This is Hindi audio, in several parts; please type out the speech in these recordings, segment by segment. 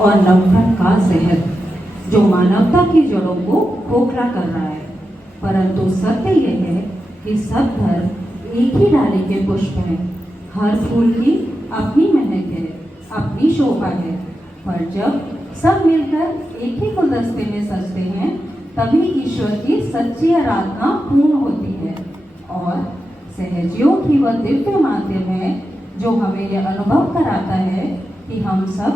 और नफरत का जहर जो मानवता की जड़ों को खोखला कर रहा है। परंतु सत्य यह है कि सब धर्म एक ही डाली के पुष्प हैं। हर फूल की अपनी महक है, अपनी शोभा है। पर जब सब मिलकर एक ही गुलदस्ते में सजते हैं, तभी ईश्वर की सच्ची आराधना पूर्ण होती है। और सहजयोग ही वह दिव्य माध्यम है जो हमें यह अनुभव कराता है कि हम सब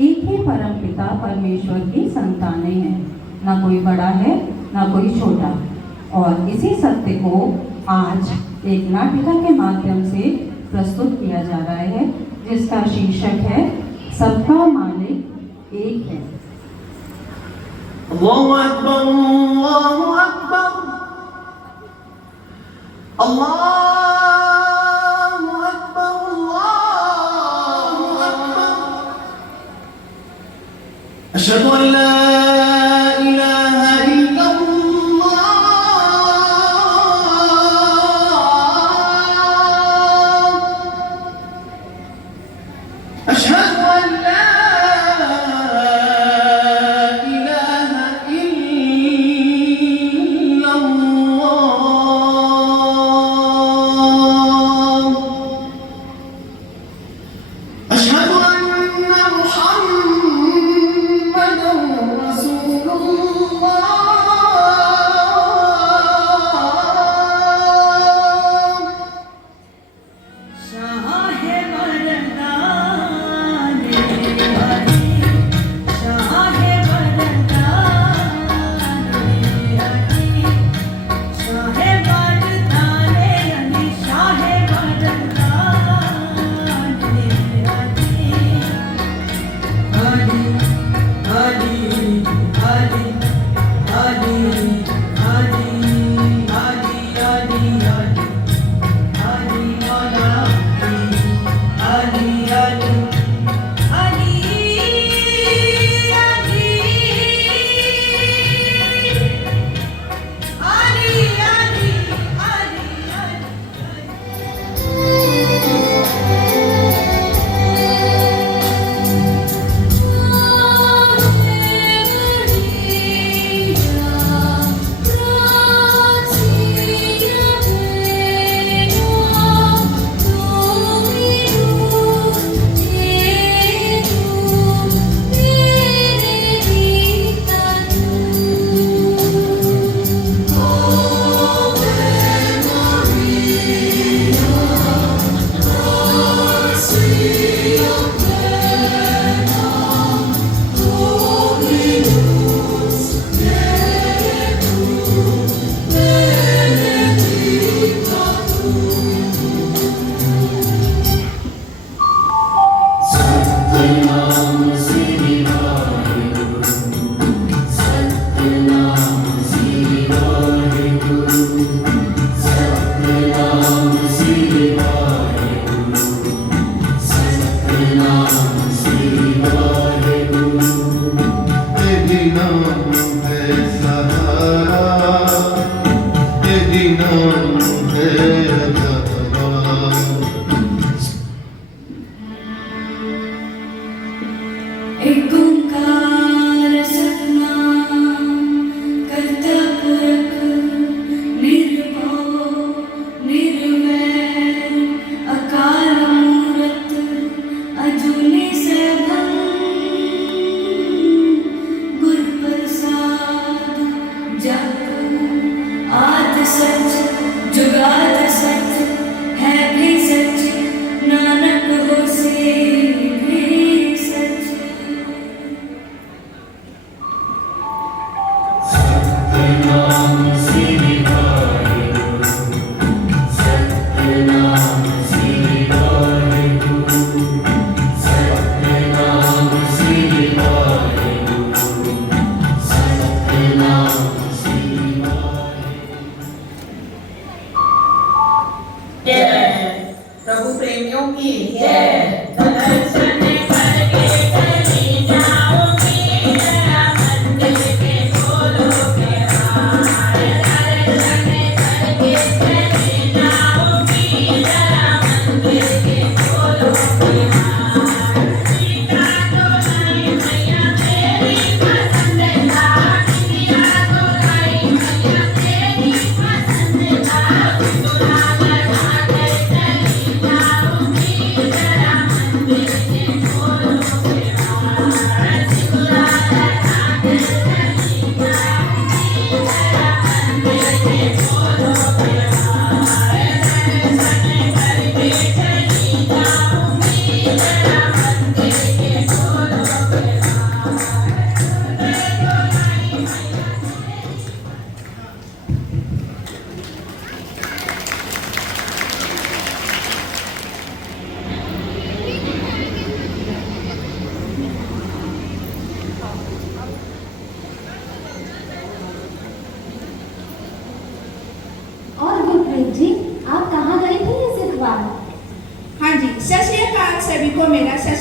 एक ही परम पिता परमेश्वर की संतानें हैं। ना कोई बड़ा है, ना कोई छोटा। और इसी सत्य को आज एक नाटिका के माध्यम से प्रस्तुत किया जा रहा है, जिसका शीर्षक है सबका मालिक एक है। अल्लाहु अकबर, अल्लाहु अकबर, अल्लाहु अकबर, अल्लाहु अकबर। अशहदु अन ला इलाहा इल्लल्लाह, अशहदु अन ला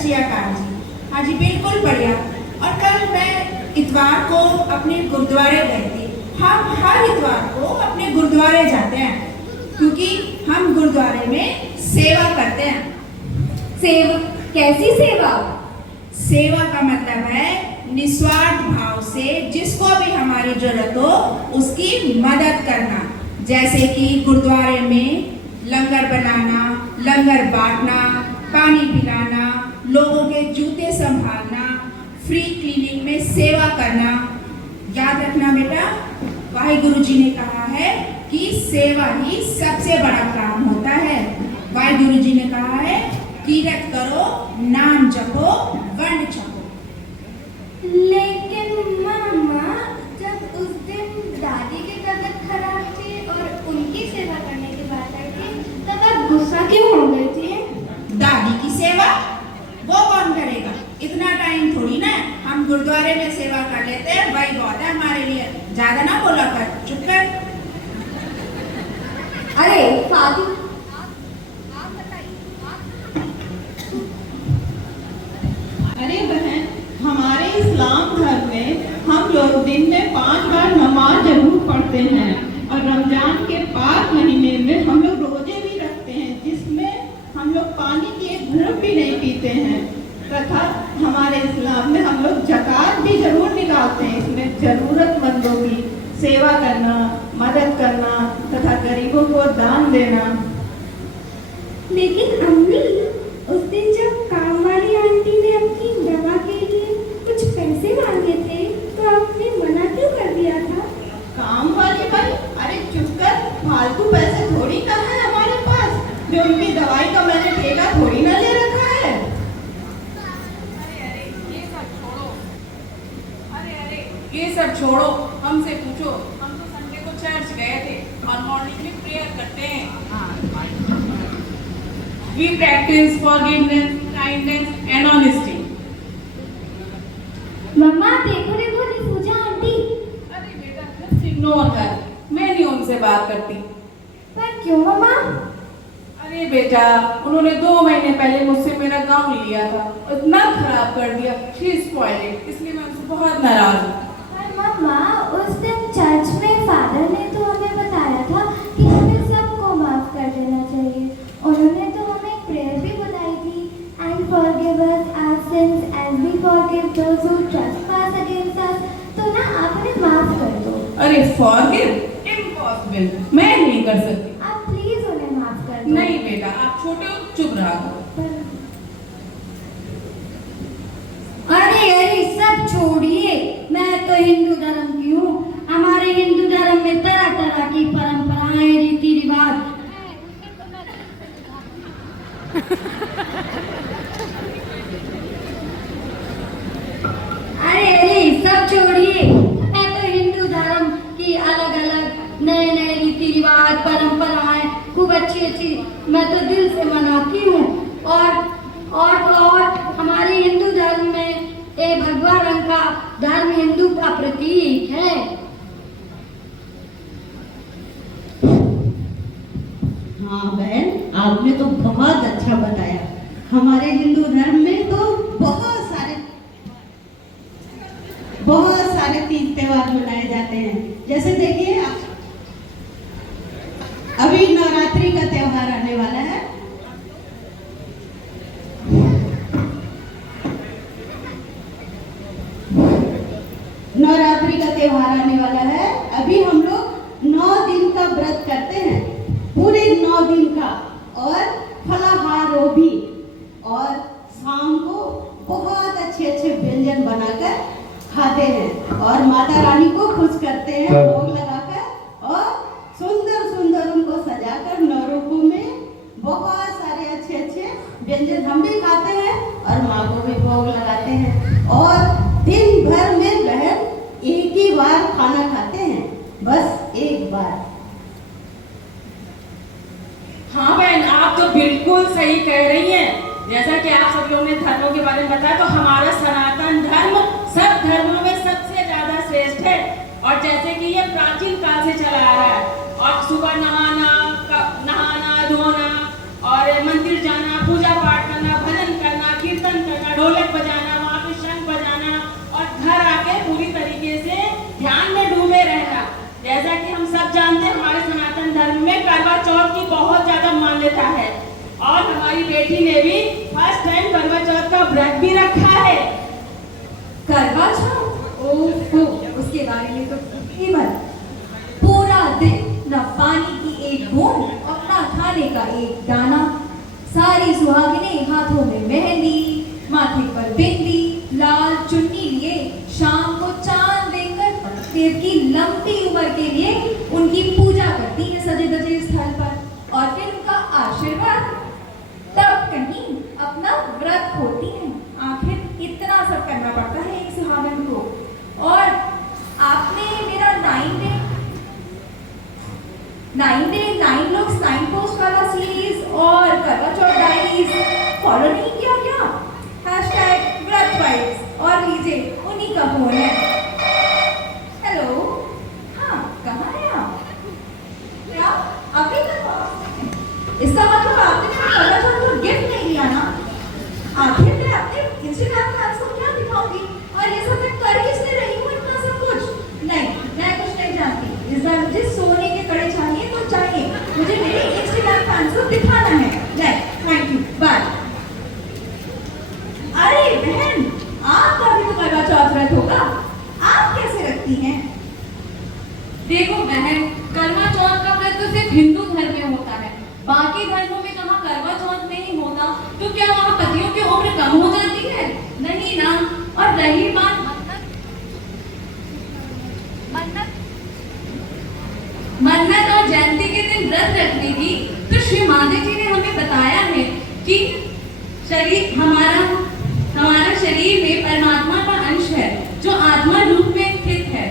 श्री अकाल जी। हाँ जी, बिल्कुल बढ़िया। और कल मैं इतवार को अपने गुरुद्वारे गई थी। हम हर इतवार को अपने गुरुद्वारे जाते हैं क्योंकि हम गुरुद्वारे में सेवा करते हैं। सेवा? कैसी सेवा? सेवा का मतलब है निस्वार्थ भाव से जिसको भी हमारी जरूरत हो उसकी मदद करना। जैसे कि गुरुद्वारे में लंगर बनाना, लंगर बांटना, पानी पिलाना, लोगों के जूते संभालना, फ्री क्लीनिंग में सेवा करना। याद रखना बेटा, वाहिगुरु जी ने कहा है कि सेवा ही सबसे बड़ा काम होता है। वाहिगुरु जी ने कहा है कीरत करो, नाम जपो, वर्ण छपो। लेकिन मम्मा, जब उस दिन दादी की तबीयत खराब थी और उनकी सेवा करने की बात आई थी, तब आप गुस्सा क्यों हो गई थी? दादी की सेवा वो कौन करेगा? इतना टाइम थोड़ी ना, हम गुरुद्वारे में सेवा कर लेते हैं, वही बहुत है हमारे लिए। ज्यादा ना बोला कर, चुप कर। अरे फादू, अरे बहन, हमारे इस्लाम धर्म में हम लोग दिन में 5 बार नमाज जरूर पढ़ते हैं और रमजान के पाक महीने में हम लोग रोजे भी रखते हैं जिसमें हम लोग पानी की एक घूंट भी नहीं पीते हैं। तथा हमारे इस्लाम में हम लोग ज़कात भी जरूर निकालते हैं। इसमें जरूरतमंदों की सेवा करना, मदद करना तथा गरीबों को दान देना। लेकिन अम्मी, उस दिन जब काम वाली आंटी ने अपनी दवा के लिए कुछ पैसे मांगे थे तो आपने मना क्यों कर दिया था? काम वाली भाई, अरे चुप कर, फालतू पैसे थोड़ी का है हमारे पास, जो उनकी दवाई का मैंने ठेका थोड़ी ना ले रखा है। ये सब छोड़ो, हमसे पूछो। हम तो संडे को चर्च गए थे और मॉर्निंग में प्रेयर करते हैं। We practice forgiveness, kindness and honesty. मम्मा देखो देखो, रिफूजा आंटी। अरे बेटा, just ignore her. मैं नहीं उनसे बात करती। पर क्यों मम्मा? अरे बेटा, उन्होंने 2 महीने पहले मुझसे मेरा गाउन लिया था, इतना खराब कर दिया। She spoiled it. इसलिए मैं उनसे बहुत नाराज हूँ। पर मम्मा, उस दिन चर्च में फादर ने तो हमें बताया था कि हमें सबको माफ कर देना चाहिए। उन्होंने तो हमें प्रेयर भी बताई थी, and forgive us our sins as we forgive those who trespass against us. तो ना आप हमें माफ कर दो। अरे forgive? Impossible. मैं नहीं कर सकती। आप प्लीज उन्हें माफ कर दो। नहीं बेटा, आप छोटे हो, चुप रहा करो। अरे अरे सब छोड़िए, मैं तो हिंदू धर्म की हूँ। हमारे हिंदू धर्म में तरह तरह की परंपराएं, रीति रिवाज। अरे अरे सब छोड़िए, मैं तो हिंदू धर्म की अलग अलग नए नए रीति रिवाज, परंपराएं खूब अच्छी अच्छी मैं तो दिल से मनाती हूँ। और हमारे हिंदू धर्म में ये भगवा रंग का धर्म हिंदू का प्रतीक है। हाँ बहन, आपने तो बहुत अच्छा बताया। हमारे हिंदू धर्म में तो बहुत सारे तीज त्योहार मनाए जाते हैं। जैसे देखिए, अभी नवरात्रि का त्योहार आने वाला है। नवरात्रि का त्योहार आने वाला है। अभी हम लोग 9 दिन का व्रत करते हैं, पूरे 9 दिन का, और फलाहार भी, और शाम को बहुत अच्छे अच्छे व्यंजन बनाकर खाते हैं और माता रानी को खुश करते हैं भोग लगाकर, और सुंदर सुंदर उनको सजाकर नवरूपों में बहुत सारे अच्छे अच्छे व्यंजन हम भी खाते हैं और माँ को भी भोग लगाते हैं। और दिन भर में बहन एक ही बार खाना खाते हैं, बस एक बार। हाँ बहन, आप तो बिल्कुल सही कह रही हैं। जैसा कि आप सब लोगों ने धर्मों के बारे में बताया, तो हमारा सनातन धर्म सब धर्मों में सबसे ज्यादा श्रेष्ठ है। और जैसे कि ये प्राचीन काल से चला आ रहा है, और सुबह नहाना धोना और मंदिर जाना, पूजा पाठ करना, भजन करना, कीर्तन करना, एक दाना। सारी सुहागिनें हाथों में मेहंदी, माथे पर बिंदी, लाल चुन्नी लिए शाम को चांद देखकर देव की लंबी उम्र के लिए उनकी पूजा करती है सजे धजे स्थल पर और फिर उनका आशीर्वाद, तब कहीं अपना व्रत खोलती है। आखिर इतना सब करना पड़ता है एक सुहागन को। और आपने मेरा 9 लोग 9 पोस्ट वाला सीरीज और करवा चौथ डायरीज फॉलो नहीं किया क्या? हैशटैग व्रत वाइब्स और लीजिए उन्हीं का फोन है। हेलो, हाँ कहाँ हैं आप? क्या अभी तक? इसका मतलब आपने करवा चौथ को गिफ्ट नहीं दिया ना? आखिर मैं अपने इंस्टाग्राम फैंस को क्या दिखाऊंगी? और ये सब मैं कर किसने रही हूँ इतना सब कुछ? नहीं, मैं कुछ नहीं जानती। इस बार मुझे सोने के कड़े चाहिए तो चाहिए, मुझे मेरे इंस्टाग्राम फैंस को दिखाना है। नहीं, थैंक यू, बाय। अरे बहन, आपका भी तो करवा चौथ व्रत होगा, आप कैसे रखती हैं? देखो बहन, करवा चौथ का व्रत तो सिर्फ हिंदू धर्म में होता है, बाकी धर्मों में कहाँ करवा चौथ नहीं होता। तो क्या वहाँ पतियों की उम्र कम हो जाती है? नहीं ना। और रही बात मन्नत और जयंती के दिन व्रत रखने की, तो श्री माता जी ने हमें बताया है कि हमारा शरीर में परमात्मा का अंश है जो आत्मा रूप में स्थित है।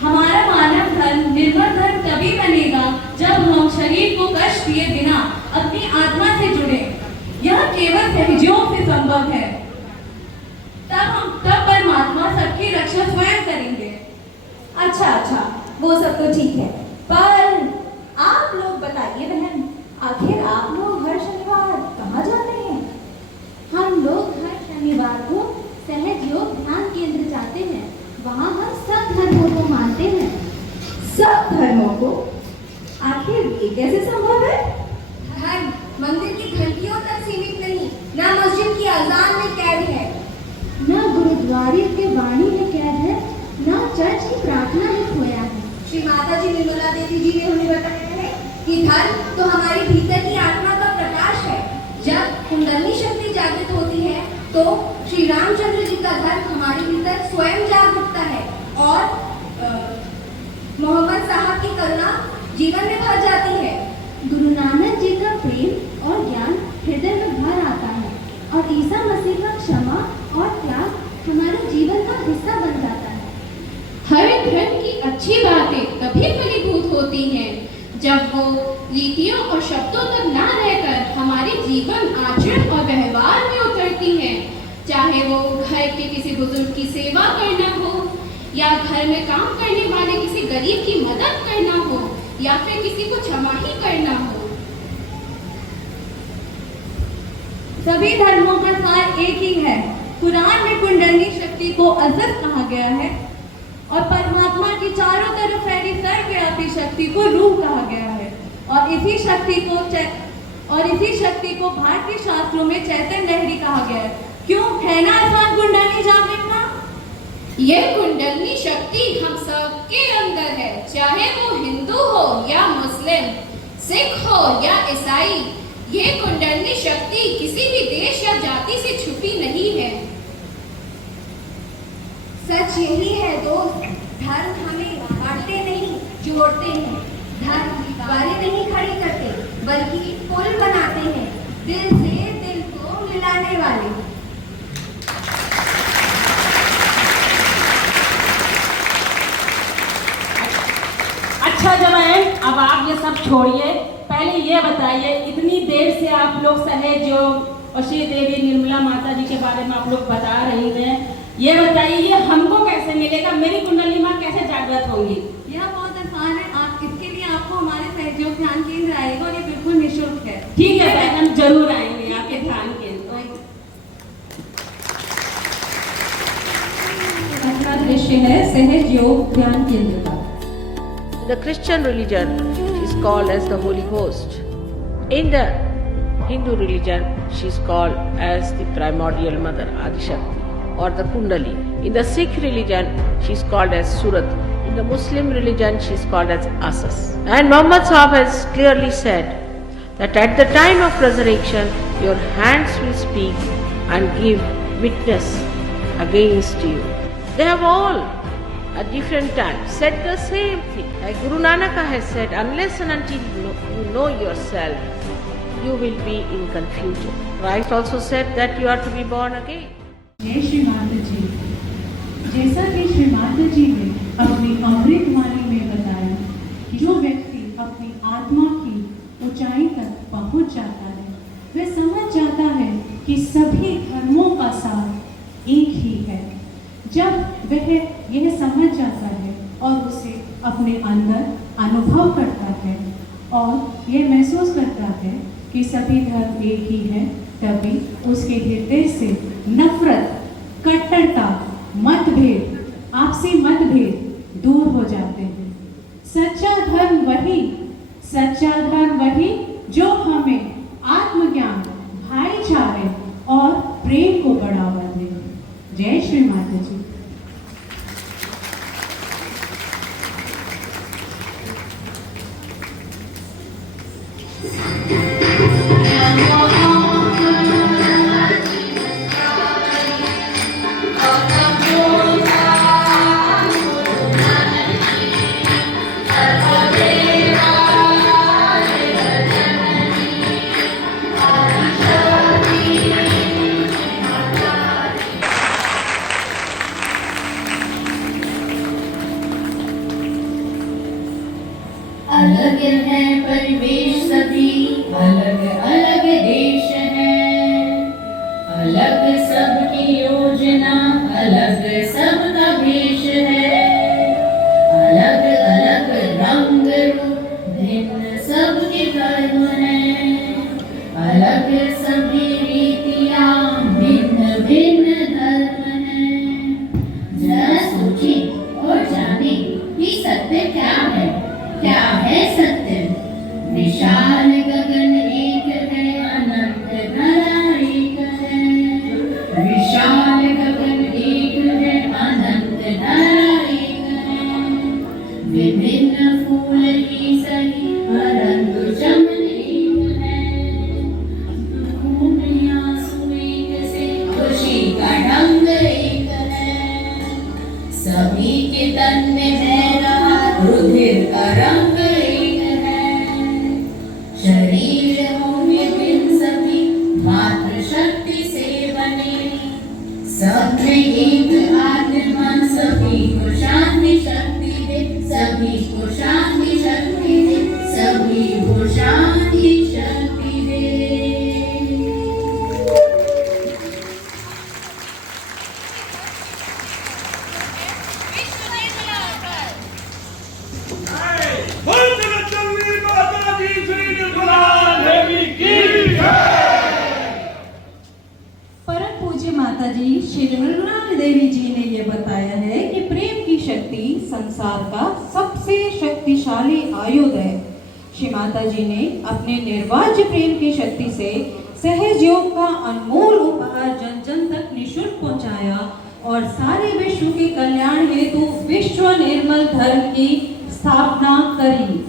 हमारा मानव धर्म निर्मल धर्म तभी बनेगा जब हम शरीर को कष्ट दिए बिना अपनी आत्मा से जुड़े। यह केवल सहयोग से संभव है। तब परमात्मा सबकी रक्षा स्वयं करेंगे। अच्छा, वो सब तो ठीक है, पर आप लोग बताइए बहन, आखिर आप लोग हर शनिवार कहाँ जाते हैं? हम लोग हर शनिवार को सहज योग ध्यान केंद्र जाते हैं। वहाँ हम सब धर्मों को मानते हैं। सब धर्मों को? आखिर ये कैसे संभव है? धर्म मंदिर की घंटियों तक सीमित नहीं, ना मस्जिद की अजान में कैद है, ना गुरुद्वारे के वाणी में कैद है, ना चर्च की प्रार्थना में खोया है। श्री माता जी निर्मला देवी जी ने हमें बताया है कि धर्म तो हमारे भीतर की आत्मा का प्रकाश है। जब कुंडली शक्ति जागृत होती है तो श्री रामचंद्र जी का धर्म हमारे भीतर स्वयं जाग उठता है और मोहम्मद साहब की करुणा जीवन में भर जाती है। गुरु नानक जी का प्रेम और ज्ञान हृदय में भर आता है और ईसा मसीह का क्षमा और त्याग हमारे जीवन का हिस्सा बन जाता है। हर धर्म की अच्छी बातें तभी फलीभूत होती हैं जब वो रीतियों और शब्दों तक ना रहकर हमारे जीवन, आचरण और व्यवहार में उतरती हैं। चाहे वो घर के किसी बुजुर्ग की सेवा करना हो, या घर में काम करने वाले किसी गरीब की मदद करना हो, या फिर किसी को क्षमा ही करना हो। सभी धर्मों का सार एक ही है। कुरान में कुंडली शक्ति को अज़त कहा गया है और परमात्मा की चारों तरफ फैली सर्वव्यापी शक्ति को रूह कहा गया है। और इसी शक्ति को भारतीय शास्त्रों में चैतन्य लहरी कहा गया है। क्यों है ना आसान कुंडली जागृतना? यह कुंडली शक्ति हम सबके अंदर है, चाहे वो हिंदू हो या मुस्लिम, सिख हो या ईसाई। ये कुंडली शक्ति किसी भी देश या जाति से छुपी नहीं है। सच यही है दोस्त, धर्म हमें बांटते नहीं, जोड़ते हैं। धर्म दीवारें नहीं खड़ी करते, बल्कि पुल बनाते हैं, दिल से दिल को मिलाने वाले। अच्छा जमाएं, अब आप ये सब छोड़िए, पहले ये बताइए, इतनी देर से आप लोग सहज योग और श्री देवी निर्मला माता जी के बारे में आप लोग बता रही हैं। ये बताइए, ये हमको कैसे मिलेगा? मेरी कुंडली माँ कैसे जागृत होंगी? यह बहुत आसान है। आप इसके लिए आपको हमारे सहयोग ध्यान केंद्र आएगा और ये बिल्कुल निःशुल्क है। ठीक है बहन, हम जरूर आएंगे आपके ध्यान केंद्र। अगला दृश्य है सहज योग ध्यान केंद्र का। In the Christian religion, she is called as the Holy Ghost. In the Hindu religion, she is called as the primordial mother, Adi Shakti, or the Kundali. In the Sikh religion, she is called as Surat. In the Muslim religion, she is called as Asas. And Muhammad Sahib has clearly said, that at the time of resurrection your hands will speak and give witness against you. They have all at different times said the same thing. Like Guru Nanak has said, unless and until you know yourself, you will be in confusion. Christ also said that you are to be born again. जय श्री माता जी। जैसा कि श्री माता जी ने अपनी अमृतवाणी में बताया कि जो व्यक्ति अपनी आत्मा की ऊंचाई तक पहुंच जाता है वह समझ जाता है कि सभी धर्मों का सार एक ही है। जब वह यह समझ जाता है और उसे अपने अंदर अनुभव करता है और यह महसूस करता है कि सभी धर्म एक ही है, तभी उसके हृदय से नफरत, कट्टरता, मतभेद, आपसी मतभेद दूर हो जाते हैं। सच्चा धर्म वही जो हमें आत्मज्ञान, भाईचारे और प्रेम को बढ़ावा दे। जय श्री माता जी। अलग है परिवेश सभी, अलग अलग देश है, अलग सबकी योजना, अलग सबका भेष है, अलग अलग रंग रूप, भिन्न सबके कर्म है, अलग सभी रीतियां, भिन्न भिन्न धर्म है। जरा सोचें और जानें कि सत्य क्या है। क्या है सत्य? विशाल गगन एक है, अनंत धरा एक है। विशाल गगन एक है, अनंत धरा एक है। विभिन्न फूल ही सही, परंतु चमन एक है। खून आंसू एक से, खुशी का ढंग एक है। सभी के तन में बह रहा रुधिर का रंग एक है। शरीर होंगे भिन्न सभी, मात्र शक्ति से बने। सब में एक आत्मा, सभी को शांति शक्ति दे, सभी को शांति शक्ति दे, सभी को शांति शक्ति दे। परम पूज्य माता जी श्री मृणाल देवी जी ने यह बताया है कि प्रेम की शक्ति संसार का सबसे शक्तिशाली आयुध है। श्री माता जी ने अपने निर्वाज्य प्रेम की शक्ति से सहज योग का अनमोल उपहार जन जन तक निःशुल्क पहुंचाया और सारे विश्व के कल्याण हेतु विश्व निर्मल धर्म की स्थापना करी।